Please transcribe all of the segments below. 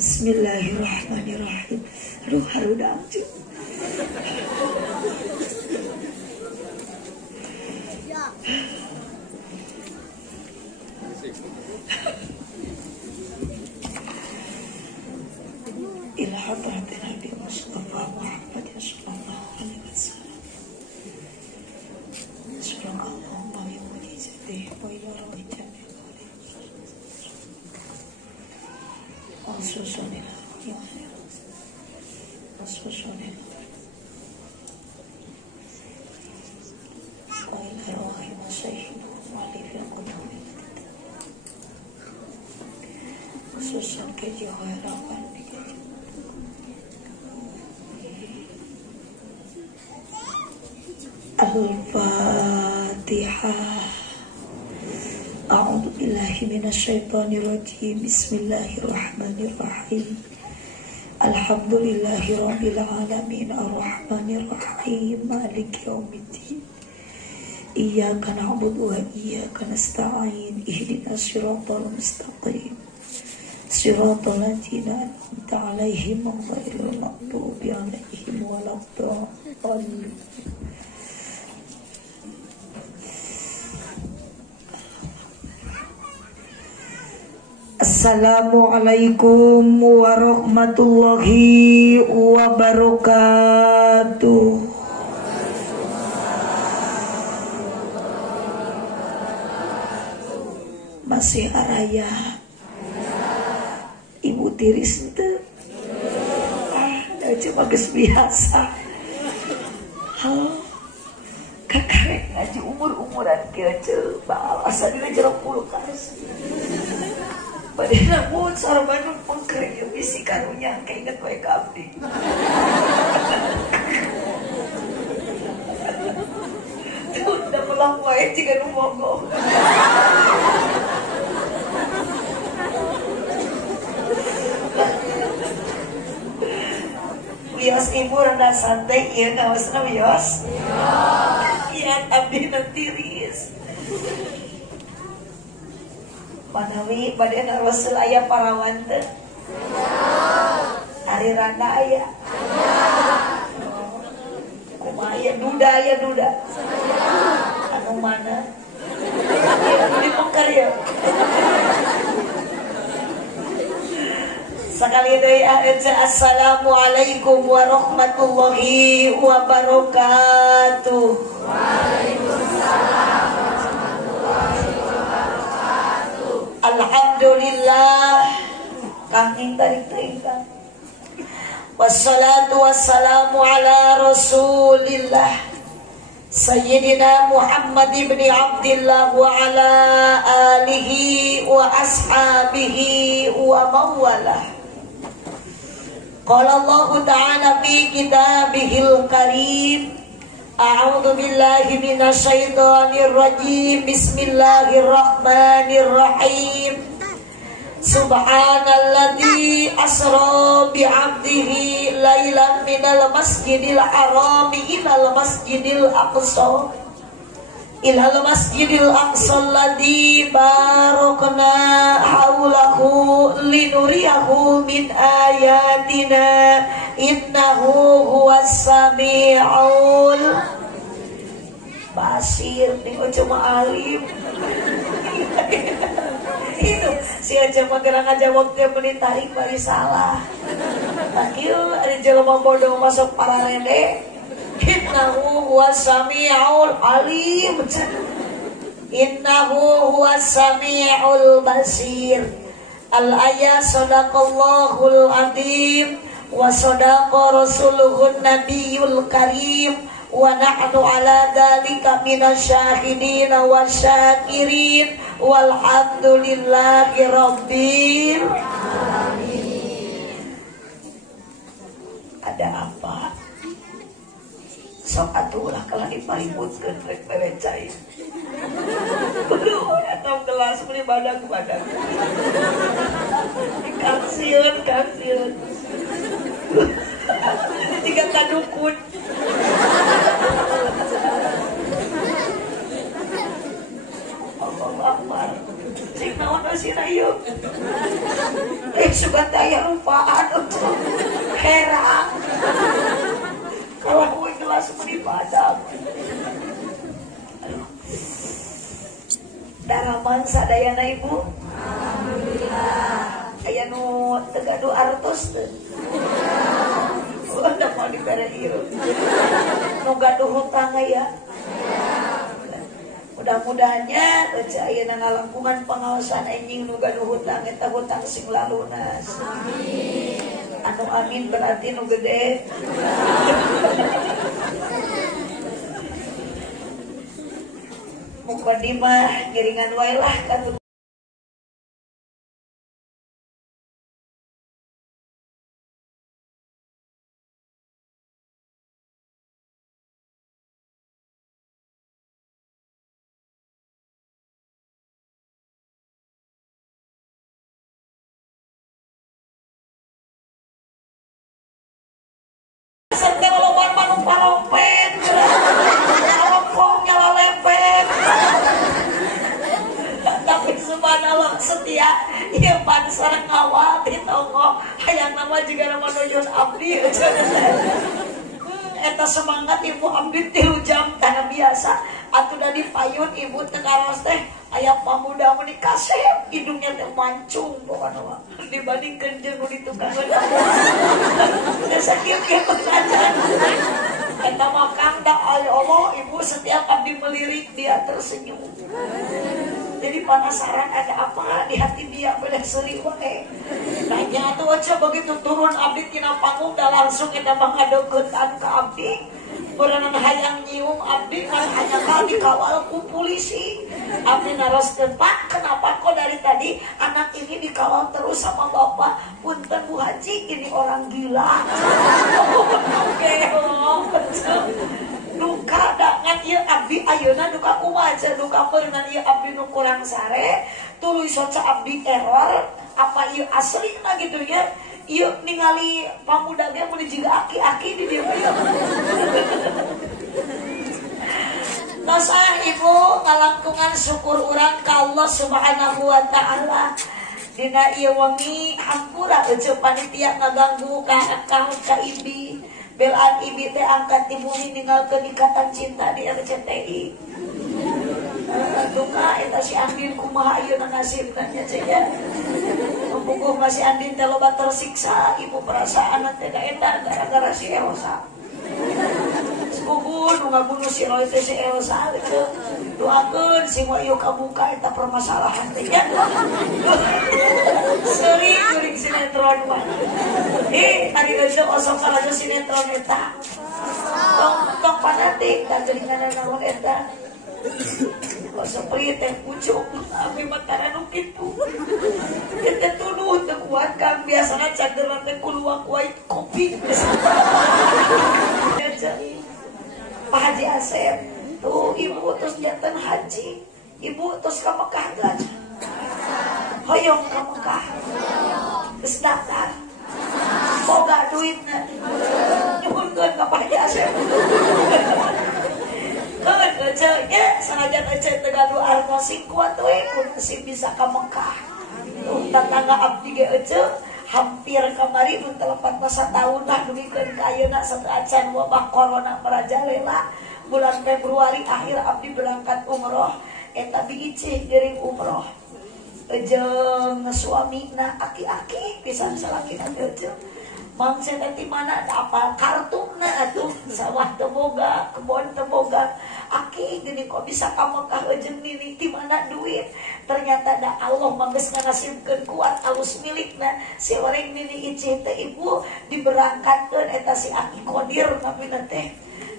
Bismillahirrahmanirrahim. Aduh, harudang cuy. Ila hadratin Nabi Mustafa Muhammad sallallahu alaihi wasallam. Subhanallah wa mu'jizatihi wa ila rawajati. Susunila susunila wa ila rawahim sayyid wali fil qudum susun keji harapan Al-Fatihah. A'udzu billahi minasyaitonir rajim. Bismillahirrahmanirrahim. Alhamdulillahirabbil alamin arrahmanir rahim maliki yaumiddin. Iyyaka na'budu wa iyyaka nasta'in. Ihdinas siratal mustaqim. Siratal ladzina an'amta 'alaihim ghairil maghdubi 'alaihim waladdallin. Assalamualaikum warahmatullahi wabarakatuh. Masih araya ibu tiris ente cuma geus biasa kakarek ngaji umur-umuran kira coba asa dina jeruk kulkas. Padahal pun sarbanun pengkering yang bisi karunya keinget baik abdi. Tuh udah melang wae jika nu mogok. Wios ibu rada santai ieu ngaosna wios. Iya abdi nantiris. Manawi badan Rasul aya parawan teh? Ari randa aya. Kumaha aya duda. Anu mana? Di Pengkarya. Sekali deui assalamualaikum warahmatullahi wabarakatuh. Waalaikumsalam. Alhamdulillah kanging tarik kang. Wassalatu wassalamu ala Rasulillah Sayyidina Muhammad ibn Abdillah wa ala alihi wa ashabihi wa mawalah. Qala Allah ta'ala fi kitabihil karim. A'udzu billahi minasyaitonir rajim. Bismillahirrahmanirrahim. Subhanalladzi asra bi 'abdihi lailan minal masjidil harami ilal masjidil aqsa. Ilal masjidil aqsa alladzi barakna haulahu linuriyahu min ayatina innahu huwas samiul basir. Ning cuma alim itu si aja magelang ngajawab teh meuni tarik bari salah. Tak ieu ari jelema bodoh masuk pararede. Innahu huwas samiul alim. Innahu huwas samiul basir. Al-ayat sadaqallahul azim wa sadaqa rasuluhun nabiyul karim wa nahnu ala dzalika minasyahidin wasyakirin walhamdulillahi rabbil alamin. Ada apa? Sok atulah kalau dipaributkeun rek berecai. Kudu atau gelas beli badak. Kasian. Tiga kadukun. Allah Akbar. Cik naon si cina yuk. Suka daya lupaan untuk herang. Kalau gue gelas beri padam. Daraman sadayana ibu. Alhamdulillah. Aya nu tegadu artos teu. Udah mau dibere ieu. Nu gaduh hutang aya. Mudah-mudahannya ayeuna ngalangkungan pengawasan enjing nu gaduh hutang eta hutang sing lalunas. Amin. Anu amin berarti nu gede. Mukadimah ngiringan wae lah katu. Sampai loban manung parompet. Alopong nyala lepet. Tapi subhanallah setia ieu pan sareng ngawal di tonggo hayang nama juga nama nuyun abdi. Eta semangat ibu abdi 3 jam tanah biasa atuh da dipayun ibu teu karos teh aya pamuda mun dikasep hidungnya teh mancung pokona mah dibandingkeun jeung nu ditukangeun. Teu sakieu kieu pengajan. Eta mah kang da Allah ibu setiap abdi melirik dia tersenyum. Jadi penasaran ada apa di hati dia boleh seri wae. Nanya tuh aja begitu turun abdi tina panggung da langsung eta mah ngadeukeun ka abdi. Berenang hayang nyium abdi kan hanya kali dikawal ku polisi. Abdi naroskeun, Pak, kenapa kok dari tadi anak ini dikawal terus sama bapak? Punten Bu Haji, ini orang gila. Oke, duka dengan ieu abdi ayeuna duka kumaha duka peureunna ieu abdi nu kurang sare tuluy soca abdi error apa ieu aslina gitu nya ieu ningali pamuda ge mun jiga aki-aki di dieu. Tasah ibu ngalangkungan syukur urang ka Allah Subhanahu wa taala. Dina ieu wengi hampura eueuh panitia ngaganggu ka ibi. Belaan ibi teh angkat tibumi ninggalkeun ikatan cinta di RCTI. Duka eta si Andin kumaha ayeuna nasibna nya cenah. Mumpung masih Andin teh loba tersiksa, ibu perasaan teh da eta gara-gara si Elsa. Sepupu nu ngabunuh si Roy teh si Elsa gitu. Doakeun si Wayu kabuka eta permasalahan teh nya. Seri kuring sinetron mah. Hari geus osok kalajo sinetron eta. Tong fanatik da geuningan naon eta. Kok seperti teh pucuk abi makanan nu kitu. Eta tuduh teu kuat kang biasana cageran teh kuluak wae kopi. Pak Haji Asep tuh ibu terus jantan haji ibu terus ke Mekah kan hoyong ke Mekah terus daftar boga duitnya nyuhunkeun ka Pak Haji Asep keun eceunya sanajan eceu teu gaduh artos kuat we kudu sing bisa ke Mekah tuh tetangga abdi ge eceu hampir kamari mun telepat masa tahun lah dugikeun ka ayeuna sateuacan wabah corona merajalela bulan Februari akhir abdi berangkat umroh eta biicih geuring umroh jeung suamina aki-aki pisan salakina teh eceung mangse teh ti mana apal kartuna atuh sawah teu boga kebon teu boga aki gini kok bisa ka Mekah jeung nini ti mana duit ternyata da Allah mah geus ngasipkeun kuat alus milikna si oreng nini icih teh ibu diberangkatkeun eta si Aki Kodir namina teh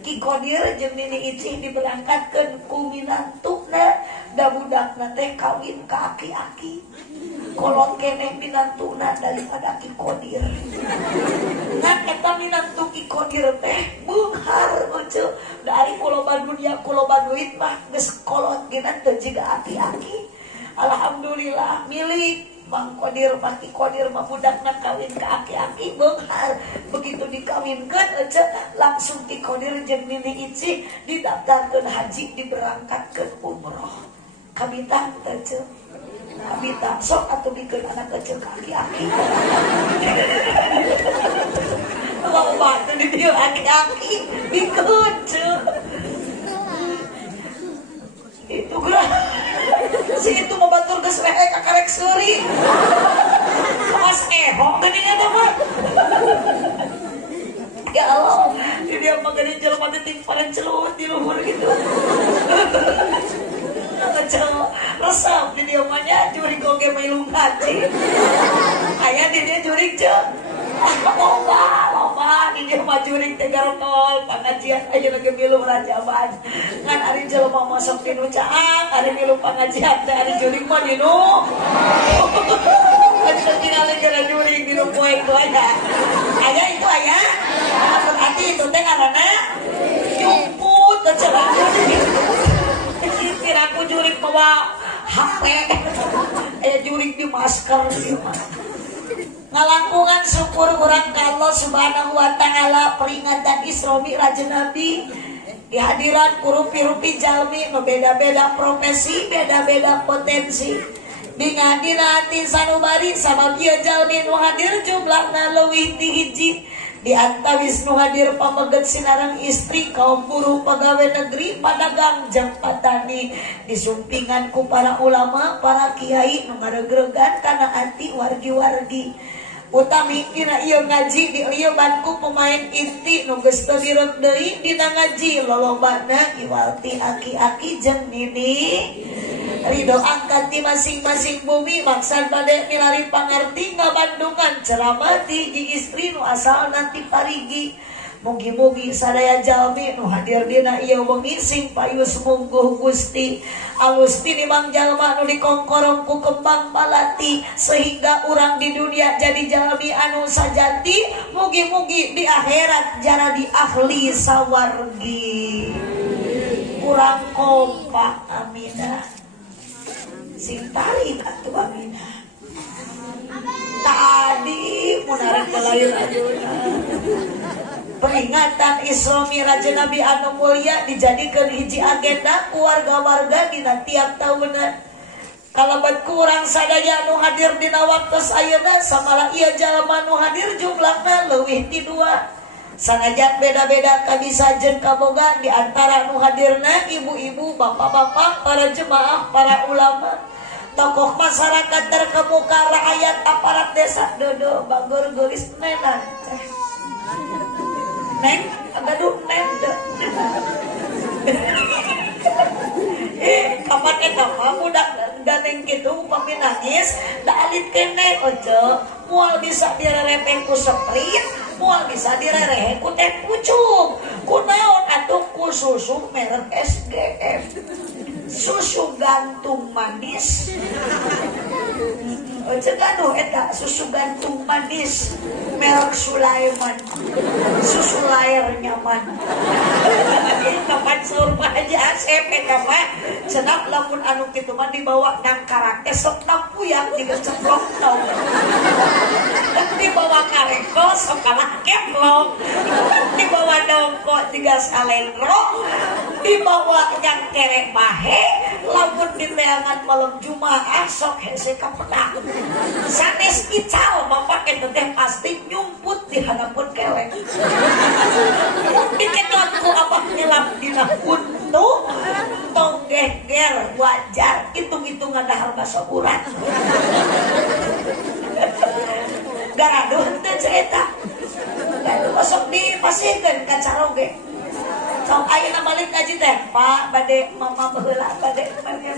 Ki Kodir jeung nini icih diberangkatkeun ku minantuna da budakna teh kawin ka aki-aki kolot keneh minantuna daripada Ki Kodir. Ngan eta minantu Ki Kodir teh beunghar eueuh dari kuloba dunia kuloba duit mah geus kolot gina teu jiga aki-aki. Alhamdulillah milik Bang Kodir Pak Ki Kodir mah budakna kawin ka aki-aki beunghar begitu dikawinkeun eueuh langsung Ki Kodir jeung Nini Icih didaftarkeun haji diberangkatkeun umroh. Kabintang teh Abita sok atuh bikin anak kecil aki-aki. Loba tuh di dia aki-aki bikin cuy. Itu gerak si itu mau batur geus wehe kakarek seuri. Mas ehong geuningan teh mah. Ya Allah, dia mah geuning jelema teh timpalan celuut di luhur gitu. Ngecel resep di dia mah nya jurig oge mailung haji. Aya di dia jurig ceuk. Loba di dia mah jurig teh garotol pangajian aya lagi milu rajaban. Ngan ari jelema masuk dinu caang, ari milu pangajian teh ari jurig mah dinu. Adi tinggal gara jurig dinu poe tu aya. Aya itu aya. Berarti itu teh ngaranna jumput teh cenah. Aku jurig bawa HP jurig di masker ngalangkungan syukur orang ka Allah subhanahu wa ta'ala peringatan Isra Mi'raj Nabi di hadiran kurupi-rupi jalmi nu beda-beda profesi beda-beda potensi di ngadiran hati sanubari sama bieu jalmi nu hadir jumlahna leuwih ti hiji di antawis nu hadir pameget sinarang istri kaum buruh pegawai negeri padagang jeung patani disumpingan ku para ulama para kiai nu ngaregregan kana ati wargi-wargi utami dina ieu ngaji di ieu banku pemain inti nu geus teu direk deui dina ngaji lolobana iwalti aki-aki jeung nini ridho angkat di masing-masing bumi maksud pada milari pangerti ngabandungan ceramah di istri nu asal nanti parigi mugi-mugi sadaya jalmi nu hadir dina ieu wengi sing payus mungguh Gusti alus ti mang jalma nu dikongkorong ku kembang malati sehingga urang di dunia jadi jalmi anu sajati mugi-mugi di akhirat jadi ahli sawargi kurang kompak aminah sing tarik atuh aminah tadi munarek kelair ayeuna peringatan Isra Mi'raj Nabi anu mulia dijadikeun hiji agenda ku warga-warga dina tiap tahunan kalabat kurang sadaya nu hadir dina waktos ayeuna samala ieu jalma nu hadir jumlahna leuwih ti 2 sanajan beda-beda kabisajeun kaboga di antara nu hadirna ibu-ibu bapak-bapak para jemaah para ulama tokoh masyarakat terkemuka rakyat aparat desa dodo bagor gelis nenan neng agaduh neng kapan eta mah budak daneng kitu upami nangis da alit kene ojo moal bisa direrepeng ku sprint moal bisa direrehe ku teh pucuk kunaon atuh ku susu merek SGF susu gantung manis cegaduh eta susu gantung manis merek Sulaiman susu layar nyaman kapan surma aja asep eta mah cenah lamun anu kitu mah dibawa nang karakter sok nampuyang digeceplock tau dibawa kareko sok kalah keplok dibawa dongko digas alendro dibawa yang kerek bahe lamun di leangan malam Jumaah sok hese kapedak sanes ical bapak itu teh pasti nyumput di hadapan kelek dikedot ku abah nyelap dina kuntu tong geger wajar hitung-hitungan dahar basa urat garaduh teh cerita lalu masuk dipasiekeun ka caroge sok ayeuna balik ngaji teh Pak bade mama baheula bade baheula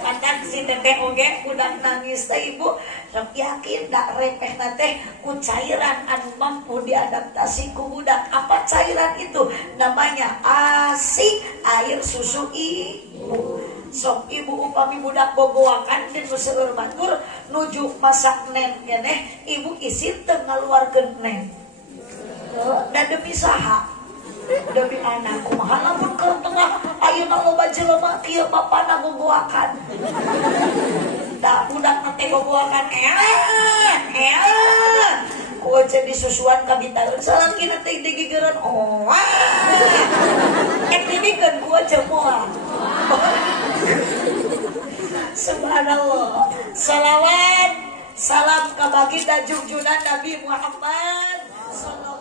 padan si teteh oge udah nangis teh ibu sok yakin da repehna teh ku cairan anu mampu diadaptasi ku budak apa cairan itu namanya ASI air susu ibu sok ibu upami budak bogoakan dan seueur batur nuju masak nen keneh ibu isin teu ngaluarkeun nen da demi saha demi anak kumaha lamun keur tengah ayeuna loba jelema kieu bapana bogoakan da budak teh bogoakan ku jadi susuan ka bitaeun salakina teh digigeran ek dibikeun ku aja moal sebab Subhanallah. Salawat salam ka baginda junjunan Nabi Muhammad sallallahu